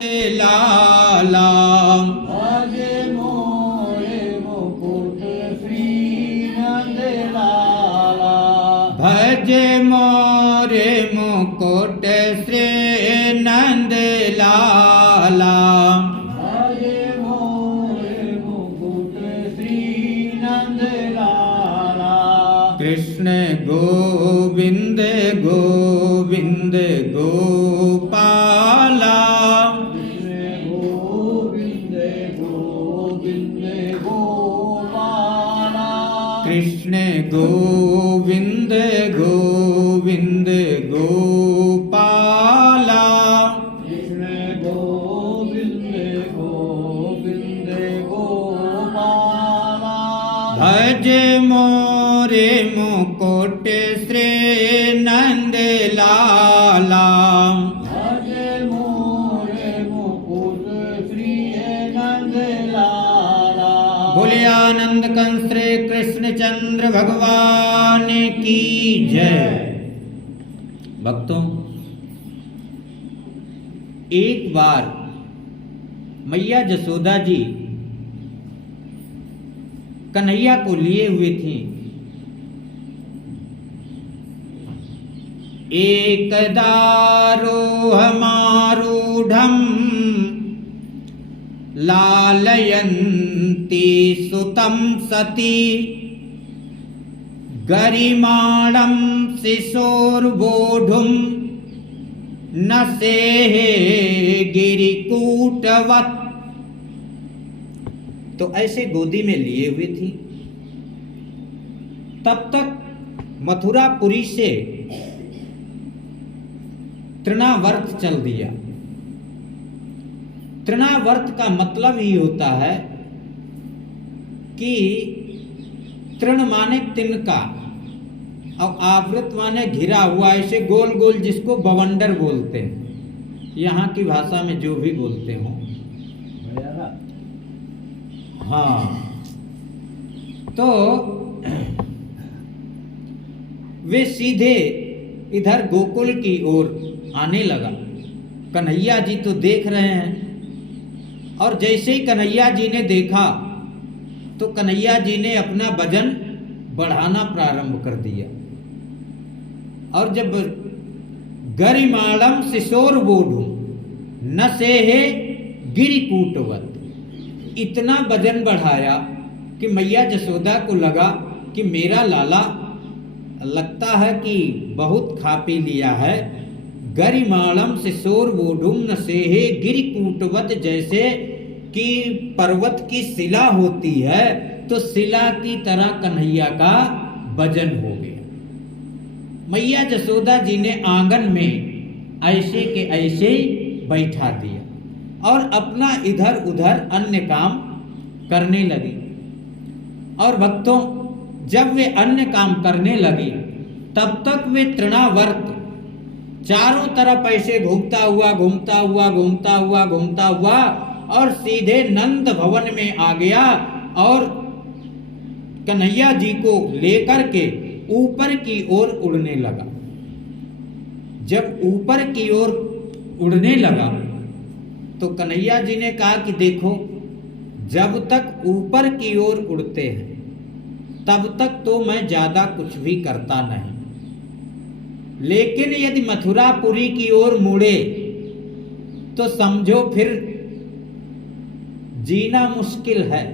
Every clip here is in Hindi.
लाला भजे मोरे मुकुट श्री नंद लाला। भज मोरे मुकुट श्री नंद लाला। भजे मोरे मुकुट श्री नंद लाला। कृष्ण गोविंद गोविंद गोपाला। कृष्ण गोविंद गोविंद गोपाला। कृष्ण गोविंद गोविंद गोपाला। भज मोरे मुकुट श्री नंद लाला। भजे मोरे मुकुट श्री नंद लाला। बोले आनंद कंस श्री कृष्ण चंद्र भगवान की जय। भक्तों, एक बार मैया जसोदा जी कन्हैया को लिए हुए थी। एकदारोहमारूढ़ं लालयन्ती सुतं सती गरिमाणं शिशोर्वोढुं न सेहे गिरिकूटवत्। तो ऐसे गोदी में लिए हुए थी। तब तक मथुरापुरी से तृणावर्त चल दिया। तृणावर्त का मतलब ही होता है कि तृण माने तिनका और आवृत माने घिरा हुआ, ऐसे गोल गोल, जिसको बवंडर बोलते हैं, यहाँ की भाषा में जो भी बोलते हो। हाँ, तो वे सीधे इधर गोकुल की ओर आने लगा। कन्हैया जी तो देख रहे हैं, और जैसे ही कन्हैया जी ने देखा तो कन्हैया जी ने अपना वजन बढ़ाना प्रारंभ कर दिया। और जब गरिमाणम शिशोर्वोढुं न सेहे गिरिकूटवत्, इतना वजन बढ़ाया कि मैया जसोदा को लगा कि मेरा लाला लगता है कि बहुत खा पी लिया है। गरिमाणम शिशोर्वोढुं न सेहे गिरिकूटवत्, जैसे कि पर्वत की शिला होती है, तो शिला की तरह कन्हैया का वजन हो गया। मैया जसोदा जी ने आंगन में ऐसे के ऐसे बैठा दिया और अपना इधर उधर अन्य काम करने लगी। और भक्तों, जब वे अन्य काम करने लगी तब तक वे तृणावर्त चारों तरफ ऐसे घूमता हुआ और सीधे नंद भवन में आ गया और कन्हैया जी को लेकर के ऊपर की ओर उड़ने लगा। जब ऊपर की ओर उड़ने लगा तो कन्हैया जी ने कहा कि देखो, जब तक ऊपर की ओर उड़ते हैं तब तक तो मैं ज्यादा कुछ भी करता नहीं, लेकिन यदि मथुरापुरी की ओर मुड़े तो समझो फिर जीना मुश्किल है।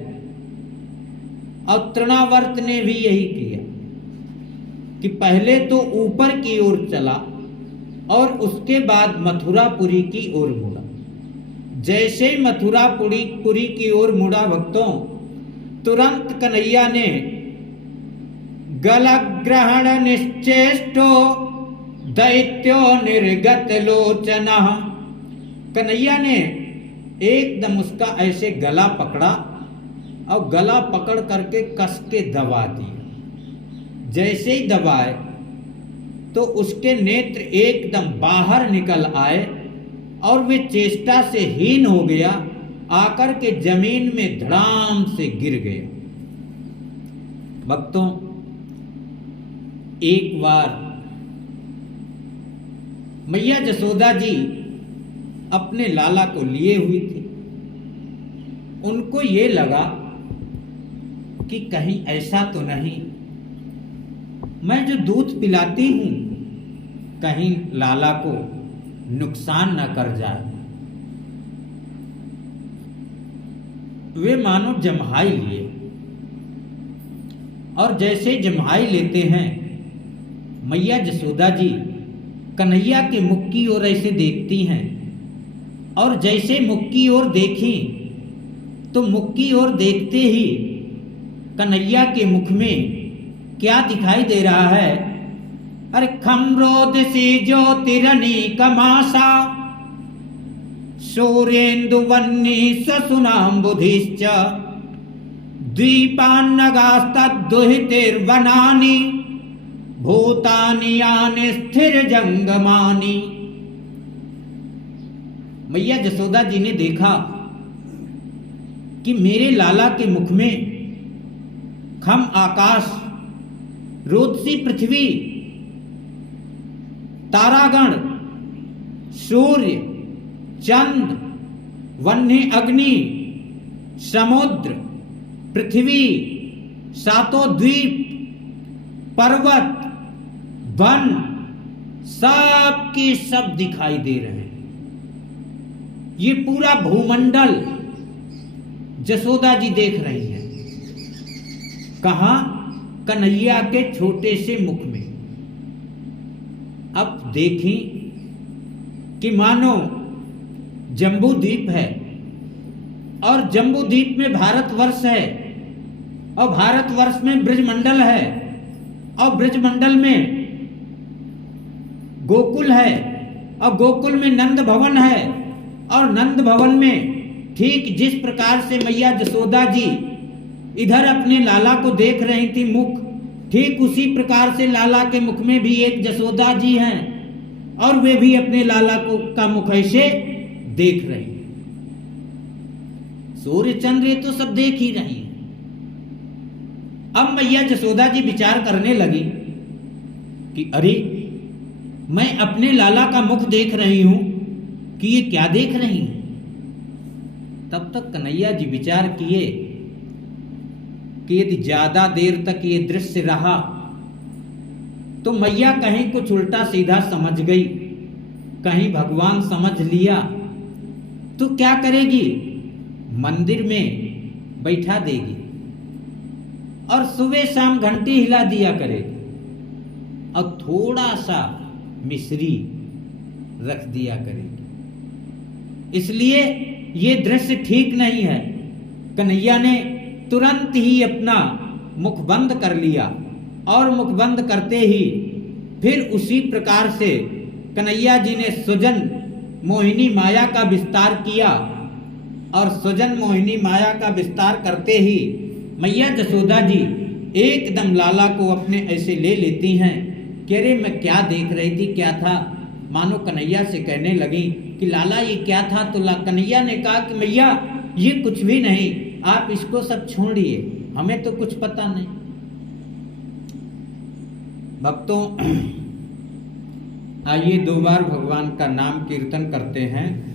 और तृणावर्त ने भी यही किया कि पहले तो ऊपर की ओर चला और उसके बाद मथुरापुरी की ओर मुड़ा। जैसे ही मथुरापुरी की ओर मुड़ा भक्तों, तुरंत कन्हैया ने गलग्रहण निश्चेष्टो दैत्यो निर्गत लोचनः, कन्हैया ने एकदम उसका ऐसे गला पकड़ा और गला पकड़ करके कस के दबा दिया। जैसे ही दबाए तो उसके नेत्र एकदम बाहर निकल आए और वे चेष्टा से हीन हो गया, आकर के जमीन में धड़ाम से गिर गया। भक्तों, एक बार मैया जसोदा जी अपने लाला को लिए हुई थी। उनको ये लगा कि कहीं ऐसा तो नहीं मैं जो दूध पिलाती हूं कहीं लाला को नुकसान न कर जाए। वे मानो जम्हाई लिए, और जैसे जम्हाई लेते हैं मैया जसोदा जी कन्हैया के मुख की ओर ऐसे देखती हैं, और जैसे मुख की ओर देखी तो मुख की ओर देखते ही कन्हैया के मुख में क्या दिखाई दे रहा है? अरे खम्रोद सी ज्योतिरनी कमासा सूर्येन्दु वन्नी ससुनाम्बुधिश्च द्वीपान्नगास्तद्दुहितिर्वनानि भूतानि यानि स्थिर जंगमानि। मैया जसोदा जी ने देखा कि मेरे लाला के मुख में खम आकाश, रोदसी पृथ्वी, तारागण, सूर्य, चंद्र, वन्य अग्नि, समुद्र, पृथ्वी, सातों द्वीप, पर्वत, वन सब के सब दिखाई दे रहे हैं। ये पूरा भूमंडल जसोदा जी देख रही हैं। कहां? कन्हैया के छोटे से मुख में। अब देखें कि मानो जम्बू द्वीप है, और जम्बू द्वीप में भारतवर्ष है, और भारतवर्ष में ब्रजमंडल है, और ब्रजमंडल में गोकुल है, और गोकुल में नंद भवन है, और नंद भवन में ठीक जिस प्रकार से मैया जसोदा जी इधर अपने लाला को देख रही थी मुख, ठीक उसी प्रकार से लाला के मुख में भी एक जसोदा जी हैं, और वे भी अपने लाला को का मुख ऐसे देख रहे हैं। सूर्य चंद्र ये तो सब देख ही रही हैं। अब मैया जसोदा जी विचार करने लगी कि अरे मैं अपने लाला का मुख देख रही हूं कि ये क्या देख रही हैं। तब तक कन्हैया जी विचार किए कि यदि ज्यादा देर तक ये दृश्य रहा तो मैया कहीं कुछ उल्टा सीधा समझ गई, कहीं भगवान समझ लिया तो क्या करेगी? मंदिर में बैठा देगी और सुबह शाम घंटी हिला दिया करेगी, और थोड़ा सा मिश्री रख दिया करेगी। इसलिए ये दृश्य ठीक नहीं है। कन्हैया ने तुरंत ही अपना मुख बंद कर लिया, और मुख बंद करते ही फिर उसी प्रकार से कन्हैया जी ने सुजन मोहिनी माया का विस्तार किया, और सुजन मोहिनी माया का विस्तार करते ही मैया जसोदा जी एकदम लाला को अपने ऐसे ले लेती हैं। कह रहे मैं क्या देख रही थी, क्या था? मानो कन्हैया से कहने लगी कि लाला ये क्या था? तो कन्हैया ने कहा कि मैया ये कुछ भी नहीं, आप इसको सब छोड़िए, हमें तो कुछ पता नहीं। भक्तों, आइए 2 बार भगवान का नाम कीर्तन करते हैं।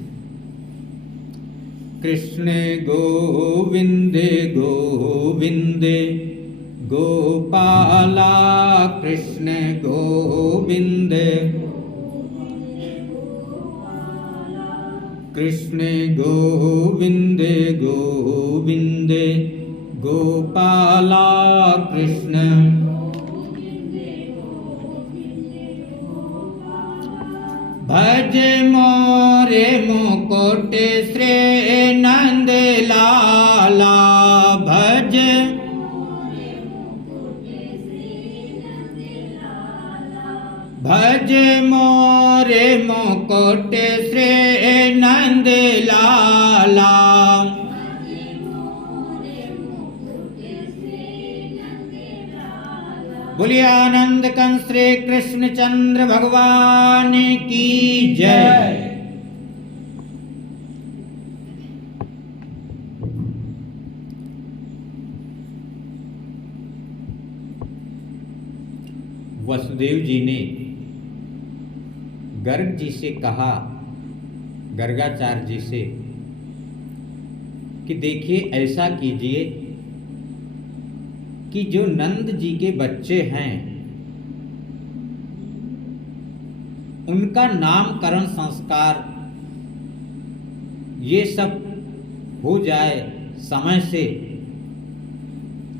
कृष्ण गोविंदे गोविंदे गोपाला, कृष्ण गोविंदे कृष्ण गोविंदे गोविंदे गोपाला, कृष्ण भज मोरे मुकुट श्री नंद लाला, भज भज मोरे मुकुट श्री नंद लाला। बोलिए आनंद कंस श्री कृष्ण चंद्र भगवान की जय। वसुदेव जी ने गर्ग जी से कहा, गर्गाचार्य जी से कि देखिए ऐसा कीजिए कि जो नंद जी के बच्चे हैं उनका नामकरण संस्कार ये सब हो जाए समय से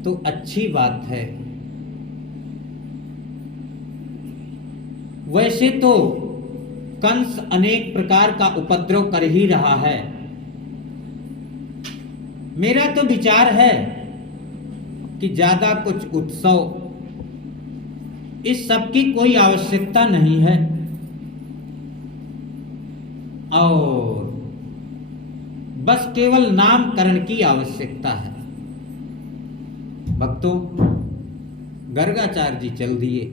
तो अच्छी बात है। वैसे तो कंस अनेक प्रकार का उपद्रव कर ही रहा है। मेरा तो विचार है कि ज्यादा कुछ उत्सव इस सब की कोई आवश्यकता नहीं है और बस केवल नामकरण की आवश्यकता है। भक्तों, गर्गाचार्य जी चल दिए।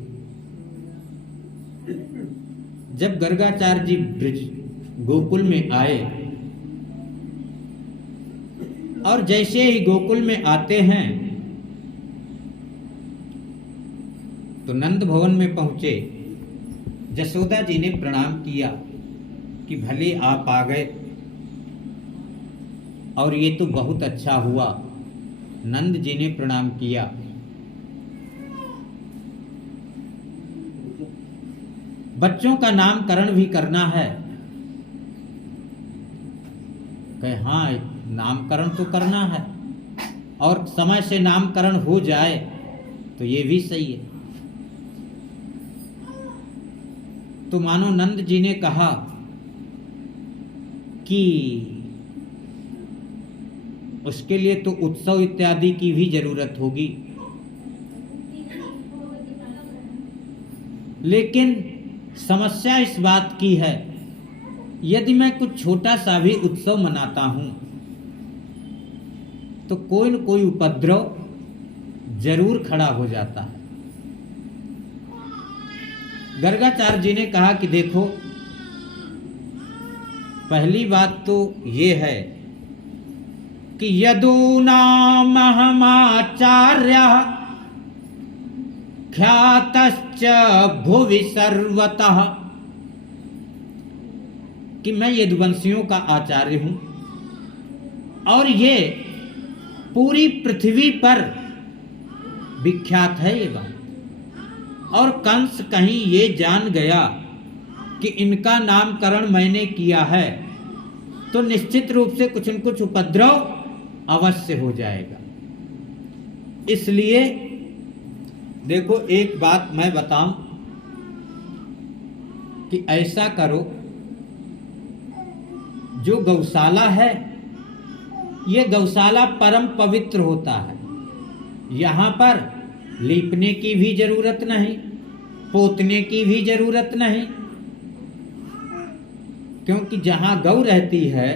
जब गर्गाचार्य जी ब्रज गोकुल में आए और जैसे ही गोकुल में आते हैं तो नंद भवन में पहुंचे। जसोदा जी ने प्रणाम किया कि भले आप आ गए और ये तो बहुत अच्छा हुआ। नंद जी ने प्रणाम किया। बच्चों का नामकरण भी करना है। कहे हाँ, नामकरण तो करना है और समय से नामकरण हो जाए तो ये भी सही है। तो मानो नंद जी ने कहा कि उसके लिए तो उत्सव इत्यादि की भी जरूरत होगी, लेकिन समस्या इस बात की है यदि मैं कुछ छोटा सा भी उत्सव मनाता हूं तो कोई न कोई उपद्रव जरूर खड़ा हो जाता है। गर्गाचार्य जी ने कहा कि देखो, पहली बात तो ये है कि यदूनामहमाचार्यः ख्यातश्च भुवि सर्वतः, कि मैं यदुवंशियों का आचार्य हूं और ये पूरी पृथ्वी पर विख्यात है ये बात। और कंस कहीं ये जान गया कि इनका नामकरण मैंने किया है तो निश्चित रूप से कुछ न कुछ उपद्रव अवश्य हो जाएगा। इसलिए देखो, एक बात मैं बताऊं कि ऐसा करो, जो गौशाला है ये गौशाला परम पवित्र होता है। यहाँ पर लीपने की भी जरूरत नहीं, पोतने की भी जरूरत नहीं, क्योंकि जहां गौ रहती है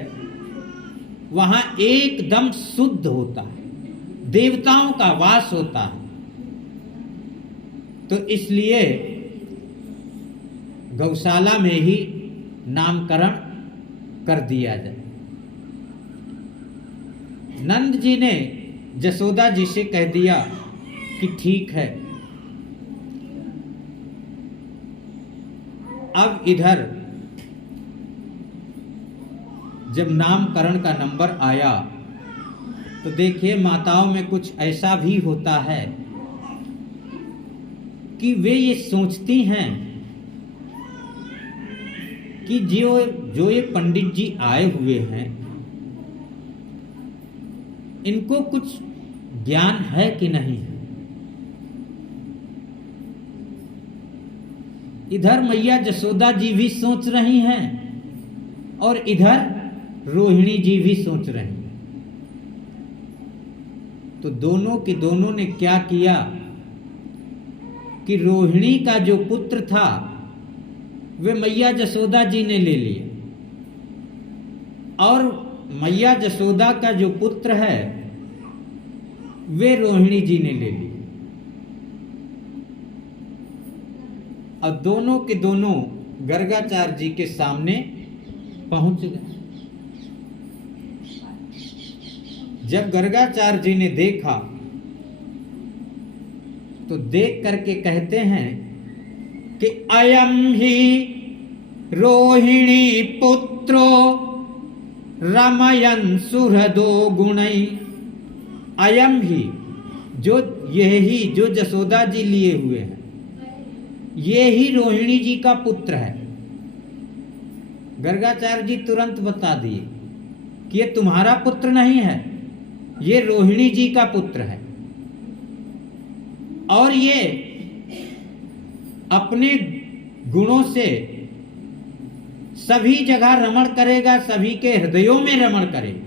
वहां एकदम शुद्ध होता है, देवताओं का वास होता है। तो इसलिए गौशाला में ही नामकरण कर दिया जाए। नंद जी ने जसोदा जी से कह दिया कि ठीक है। अब इधर जब नामकरण का नंबर आया तो देखिए, माताओं में कुछ ऐसा भी होता है कि वे ये सोचती हैं कि जो ये पंडित जी आए हुए हैं इनको कुछ ज्ञान है कि नहीं है। इधर मैया जसोदा जी भी सोच रही हैं और इधर रोहिणी जी भी सोच रही हैं। तो दोनों के दोनों ने क्या किया कि रोहिणी का जो पुत्र था वे मैया जसोदा जी ने ले लिया और मैया जसोदा का जो पुत्र है वे रोहिणी जी ने ले लिया। अब दोनों के दोनों गर्गाचार्य जी के सामने पहुंच गए। जब गर्गाचार्य जी ने देखा तो देख करके कहते हैं कि अयम ही रोहिणी पुत्रो रमयन सुहृदो गुणै। अयम ही जो यही जो जसोदा जी लिए हुए हैं, ये ही रोहिणी जी का पुत्र है। गर्गाचार्य जी तुरंत बता दिए कि ये तुम्हारा पुत्र नहीं है, ये रोहिणी जी का पुत्र है। और ये अपने गुणों से सभी जगह रमण करेगा, सभी के हृदयों में रमण करेगा।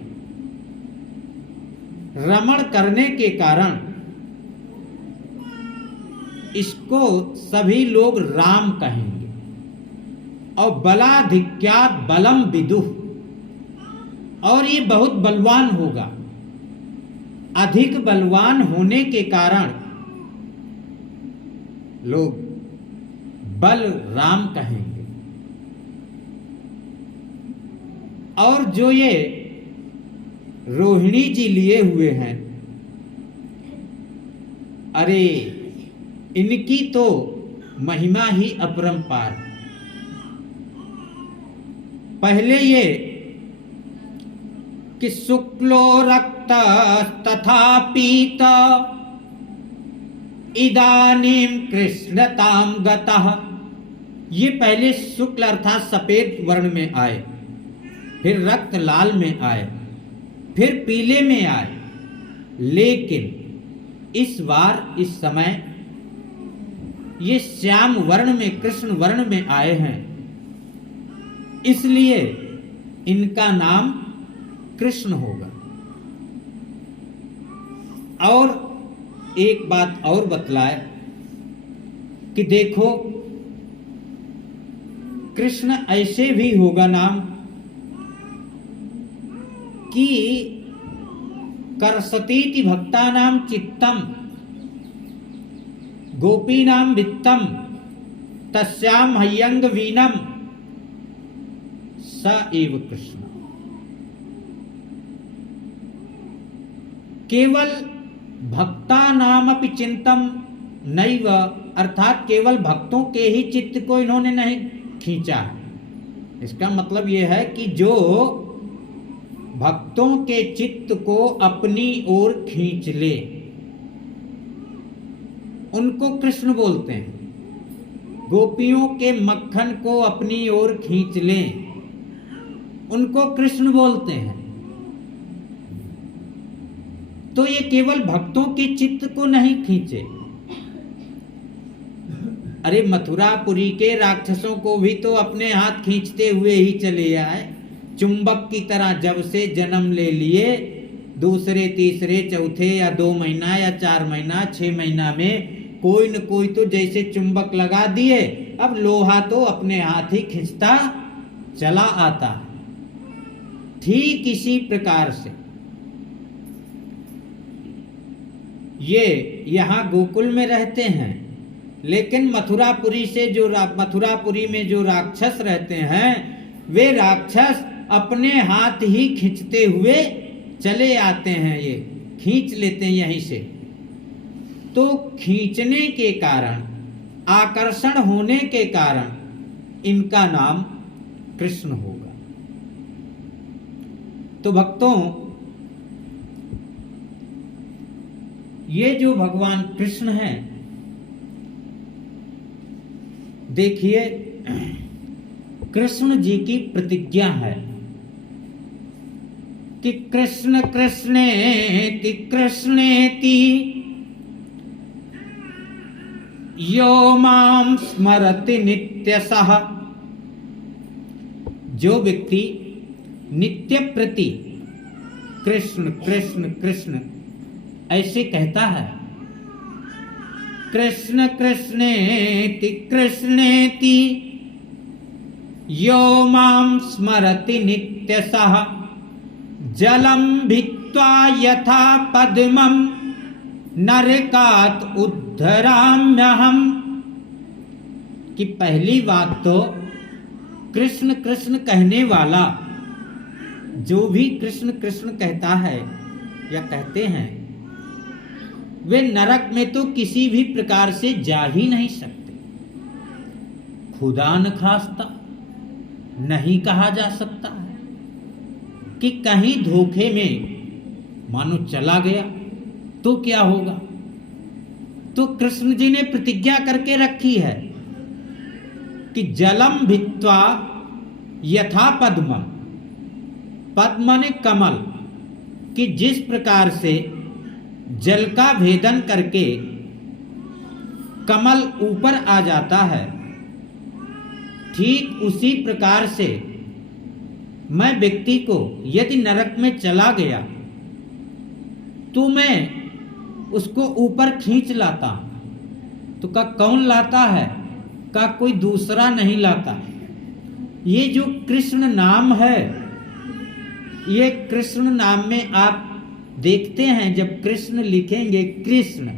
रमण करने के कारण इसको सभी लोग राम कहेंगे। और बलाधिक्यात बलम विदुः, और ये बहुत बलवान होगा। अधिक बलवान होने के कारण लोग बल राम कहेंगे। और जो ये रोहिणी जी लिए हुए हैं, अरे इनकी तो महिमा ही अपरंपार। पहले ये कि शुक्लो रक्त तथा पीत इदानीं कृष्णताम गतः। ये पहले शुक्ल अर्थात सफेद वर्ण में आए, फिर रक्त लाल में आए, फिर पीले में आए, लेकिन इस बार इस समय ये श्याम वर्ण में, कृष्ण वर्ण में आए हैं, इसलिए इनका नाम कृष्ण होगा। और एक बात और बतलाए कि देखो कृष्ण ऐसे भी होगा नाम कि कर्षतीति भक्तानां चित्तम गोपीनां वित्तम तस्याम हयंग वीनम स एव कृष्ण। केवल भक्तानामपि चिंतम नैव, अर्थात केवल भक्तों के ही चित्त को इन्होंने नहीं खींचा है। इसका मतलब यह है कि जो भक्तों के चित्त को अपनी ओर खींच ले उनको कृष्ण बोलते हैं। गोपियों के मक्खन को अपनी ओर खींच लें उनको कृष्ण बोलते हैं। तो ये केवल भक्तों के चित्त को नहीं खींचे, अरे मथुरापुरी के राक्षसों को भी तो अपने हाथ खींचते हुए ही चले आए। चुंबक की तरह जब से जन्म ले लिए, दूसरे तीसरे चौथे या 2 महीना या 4 महीना 6 महीना में कोई न कोई तो जैसे चुंबक लगा दिए, अब लोहा तो अपने हाथ ही खींचता चला आता। ठीक इसी प्रकार से ये यहाँ गोकुल में रहते हैं, लेकिन मथुरापुरी से जो मथुरापुरी में जो राक्षस रहते हैं, वे राक्षस अपने हाथ ही खींचते हुए चले आते हैं। ये खींच लेते हैं यहीं से। तो खींचने के कारण, आकर्षण होने के कारण इनका नाम कृष्ण होगा। तो भक्तों, ये जो भगवान कृष्ण हैं, देखिए कृष्ण जी की प्रतिज्ञा है कि कृष्ण कृष्णेति कृष्णेति यो मां स्मरति नित्यसः। जो व्यक्ति नित्य प्रति कृष्ण कृष्ण कृष्ण ऐसे कहता है, कृष्ण कृष्णेति कृष्णेति यो मां स्मरति नित्यसः जलं भित्वा यथा पद्मं नरकात् उद्धराम्यहम्। कि पहली बात तो कृष्ण कृष्ण कहने वाला, जो भी कृष्ण कृष्ण कहता है या कहते हैं, वे नरक में तो किसी भी प्रकार से जा ही नहीं सकते। खुदा न खास्ता नहीं कहा जा सकता है कि कहीं धोखे में मानो चला गया तो क्या होगा। तो कृष्ण जी ने प्रतिज्ञा करके रखी है कि जलम भित्वा यथा पद्मम, पद्म ने कमल, कि जिस प्रकार से जल का भेदन करके कमल ऊपर आ जाता है, ठीक उसी प्रकार से मैं व्यक्ति को यदि नरक में चला गया तो मैं उसको ऊपर खींच लाता हूं। तो का कौन लाता है? का कोई दूसरा नहीं लाता। ये जो कृष्ण नाम है, ये कृष्ण नाम में आप देखते हैं जब कृष्ण लिखेंगे कृष्ण,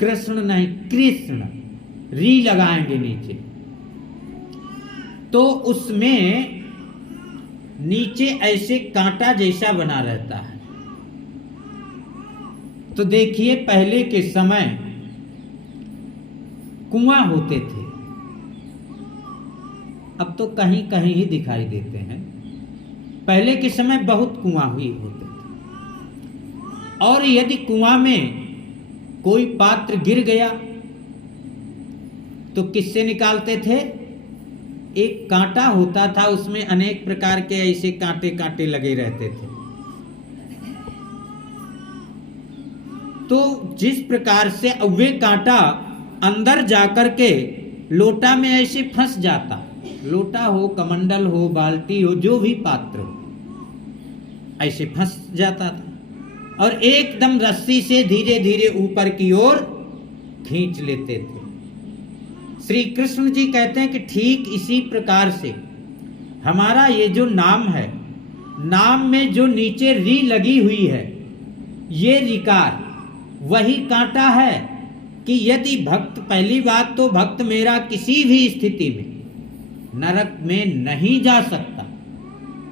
कृष्ण नहीं कृष्ण, री लगाएंगे नीचे, तो उसमें नीचे ऐसे कांटा जैसा बना रहता है। तो देखिए पहले के समय कुआं होते थे, अब तो कहीं कहीं ही दिखाई देते हैं। पहले के समय बहुत कुआं हुई होते थे, और यदि कुआं में कोई पात्र गिर गया तो किससे निकालते थे? एक कांटा होता था, उसमें अनेक प्रकार के ऐसे कांटे कांटे लगे रहते थे। तो जिस प्रकार से वे कांटा अंदर जाकर के लोटा में ऐसे फंस जाता, लोटा हो, कमंडल हो, बाल्टी हो, जो भी पात्र हो, ऐसे फंस जाता था और एकदम रस्सी से धीरे धीरे ऊपर की ओर खींच लेते थे। श्री कृष्ण जी कहते हैं कि ठीक इसी प्रकार से हमारा ये जो नाम है, नाम में जो नीचे री लगी हुई है, ये रिकार वही कांटा है कि यदि भक्त, पहली बात तो भक्त मेरा किसी भी स्थिति में नरक में नहीं जा सकता,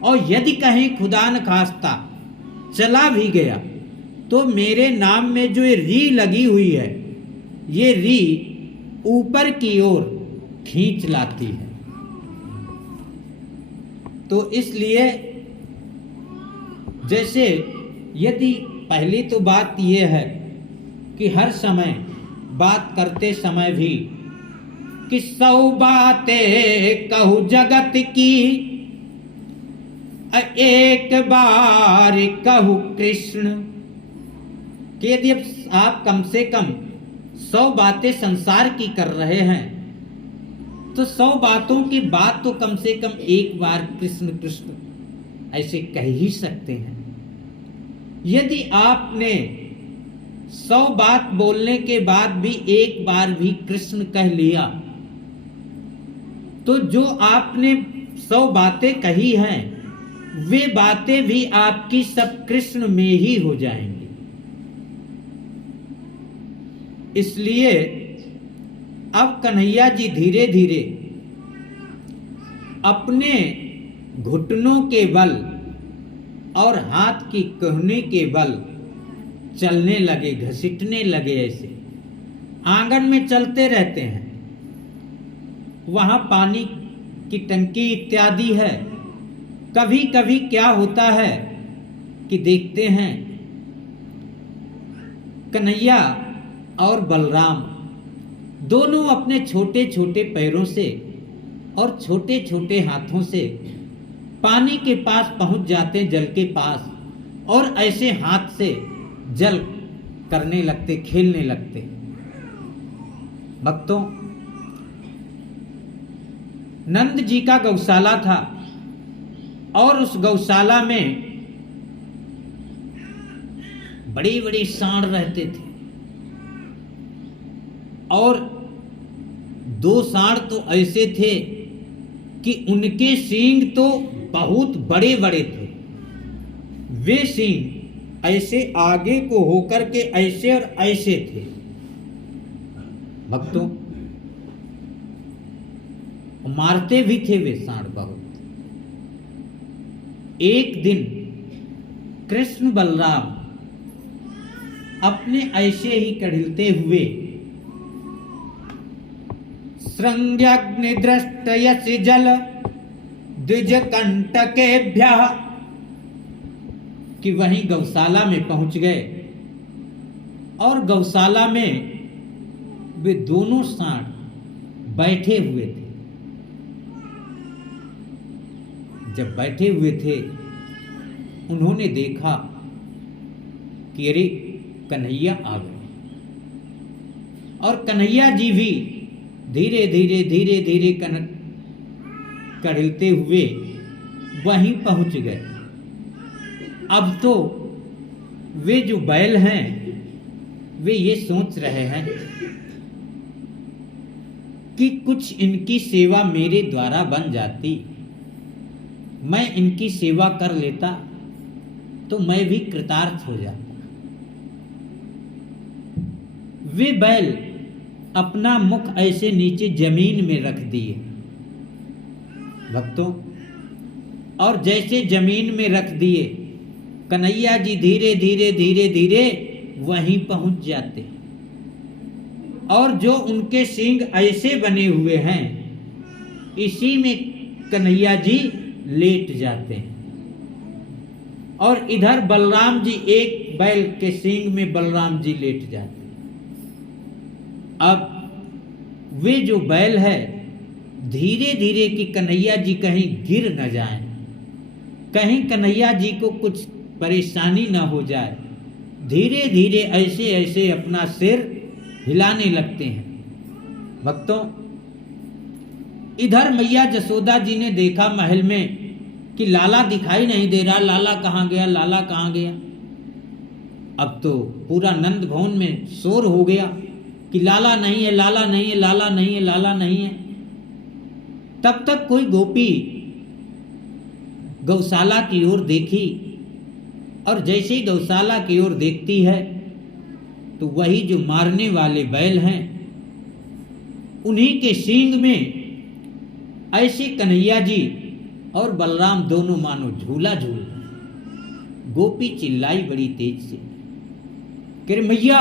और यदि कहीं खुदा न खास्ता चला भी गया तो मेरे नाम में जो ये री लगी हुई है, ये री ऊपर की ओर खींच लाती है। तो इसलिए जैसे यदि पहली तो बात यह है कि हर समय बात करते समय भी कि 100 बातें कहूँ जगत की, एक बार कहूँ कृष्ण, कि यदि आप कम से कम 100 बातें संसार की कर रहे हैं तो 100 बातों की बात तो कम से कम एक बार कृष्ण कृष्ण ऐसे कह ही सकते हैं। यदि आपने 100 बात बोलने के बाद भी एक बार भी कृष्ण कह लिया तो जो आपने 100 बातें कही हैं वे बातें भी आपकी सब कृष्ण में ही हो जाएंगी। इसलिए अब कन्हैया जी धीरे धीरे अपने घुटनों के बल और हाथ की कहने के बल चलने लगे, घसीटने लगे। ऐसे आंगन में चलते रहते हैं, वहां पानी की टंकी इत्यादि है। कभी कभी क्या होता है कि देखते हैं कन्हैया और बलराम दोनों अपने छोटे छोटे पैरों से और छोटे छोटे हाथों से पानी के पास पहुंच जाते, जल के पास, और ऐसे हाथ से जल करने लगते, खेलने लगते। भक्तों, नंद जी का गौशाला था और उस गौशाला में बड़ी बड़ी सांड रहते थे, और 2 सांड तो ऐसे थे कि उनके सींग तो बहुत बड़े बड़े थे। वे सींग ऐसे आगे को होकर के ऐसे और ऐसे थे। भक्तों, मारते भी थे वे सांड बहुत। एक दिन कृष्ण बलराम अपने ऐसे ही कढ़िलते हुए श्रृंग्यग्नि दृष्टयसि जल द्विज कंटकेभ्यः, कि वहीं गौशाला में पहुंच गए और गौशाला में वे दोनों सांड बैठे हुए थे। जब बैठे हुए थे उन्होंने देखा कि अरे कन्हैया आ गए, और कन्हैया जी भी धीरे धीरे धीरे धीरे कढ़लते हुए वहीं पहुंच गए। अब तो वे जो बैल हैं वे ये सोच रहे हैं कि कुछ इनकी सेवा मेरे द्वारा बन जाती, मैं इनकी सेवा कर लेता तो मैं भी कृतार्थ हो जाता। वे बैल अपना मुख ऐसे नीचे जमीन में रख दिए भक्तों, और जैसे जमीन में रख दिए कन्हैया जी धीरे धीरे धीरे धीरे वहीं पहुंच जाते, और जो उनके सींग ऐसे बने हुए हैं इसी में कन्हैया जी लेट जाते हैं, और इधर बलराम जी एक बैल के सींग में बलराम जी लेट जाते हैं। अब वे जो बैल है धीरे धीरे कि कन्हैया जी कहीं गिर न जाएं, कहीं कन्हैया जी को कुछ परेशानी न हो जाए, धीरे धीरे ऐसे ऐसे अपना सिर हिलाने लगते हैं। भक्तों, इधर मैया जसोदा जी ने देखा महल में कि लाला दिखाई नहीं दे रहा, लाला कहाँ गया, लाला कहाँ गया। अब तो पूरा नंद भवन में शोर हो गया कि लाला नहीं है, लाला नहीं है, लाला नहीं है, लाला नहीं है। तब तक कोई गोपी गौशाला की ओर देखी, और जैसे ही गौशाला की ओर देखती है तो वही जो मारने वाले बैल हैं उन्हीं के सींग में ऐसे कन्हैया जी और बलराम दोनों मानो झूला झूल। गोपी चिल्लाई बड़ी तेज से कि मैया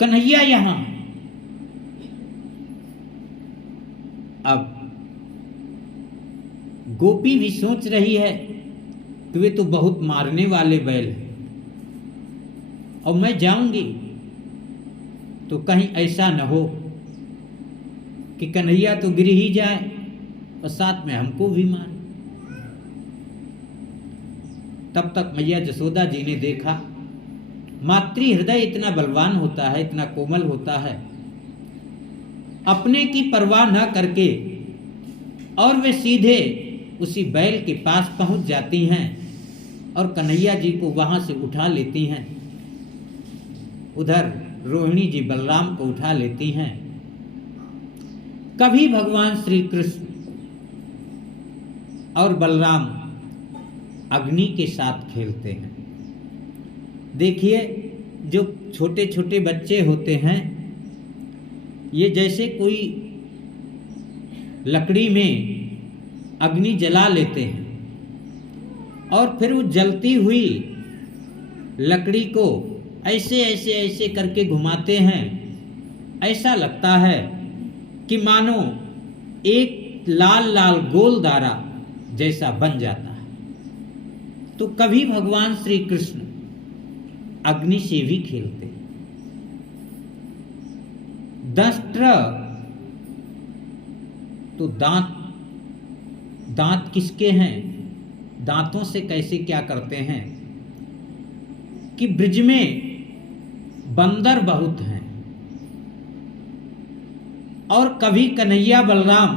कन्हैया यहां। अब गोपी भी सोच रही है कि वे तो बहुत मारने वाले बैल हैं, और मैं जाऊंगी तो कहीं ऐसा न हो कि कन्हैया तो गिर ही जाए और साथ में हमको भी मार। तब तक मैया जसोदा जी ने देखा मातृ हृदय इतना बलवान होता है, इतना कोमल होता है, अपने की परवाह न करके और वे सीधे उसी बैल के पास पहुंच जाती हैं और कन्हैया जी को वहां से उठा लेती हैं। उधर रोहिणी जी बलराम को उठा लेती हैं। कभी भगवान श्री कृष्ण और बलराम अग्नि के साथ खेलते हैं। देखिए, जो छोटे छोटे बच्चे होते हैं ये जैसे कोई लकड़ी में अग्नि जला लेते हैं और फिर वो जलती हुई लकड़ी को ऐसे ऐसे ऐसे करके घुमाते हैं। ऐसा लगता है कि मानो एक लाल लाल गोल दारा जैसा बन जाता है। तो कभी भगवान श्री कृष्ण अग्नि से भी खेलते हैं। दंष्ट्र तो दांत किसके हैं, दांतों से कैसे क्या करते हैं कि ब्रिज में बंदर बहुत हैं, और कभी कन्हैया बलराम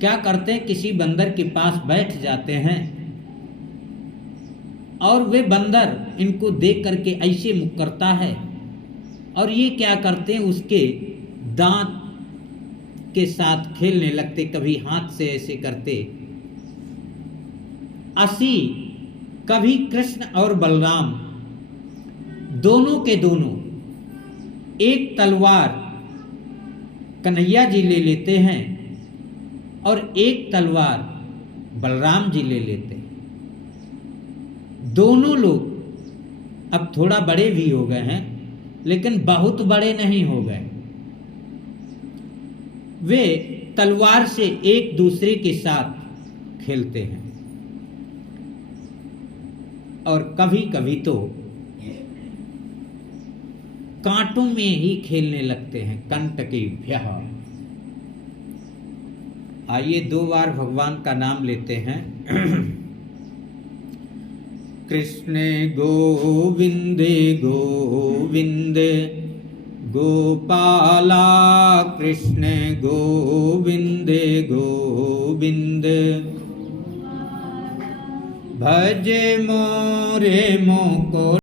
क्या करते हैं, किसी बंदर के पास बैठ जाते हैं और वे बंदर इनको देख करके ऐसे मुख करता है और ये क्या करते हैं, उसके दांत के साथ खेलने लगते, कभी हाथ से ऐसे करते। असी कभी कृष्ण और बलराम दोनों के दोनों एक तलवार कन्हैया जी ले लेते हैं और एक तलवार बलराम जी ले लेते हैं। दोनों लोग अब थोड़ा बड़े भी हो गए हैं, लेकिन बहुत बड़े नहीं हो गए। वे तलवार से एक दूसरे के साथ खेलते हैं, और कभी कभी तो कांटों में ही खेलने लगते हैं। कंटकेभ्यः। आइए 2 बार भगवान का नाम लेते हैं। कृष्णे गोविंदे गोविंद गोपाला, कृष्णे गोविंदे गोविंद भज मोरे मोको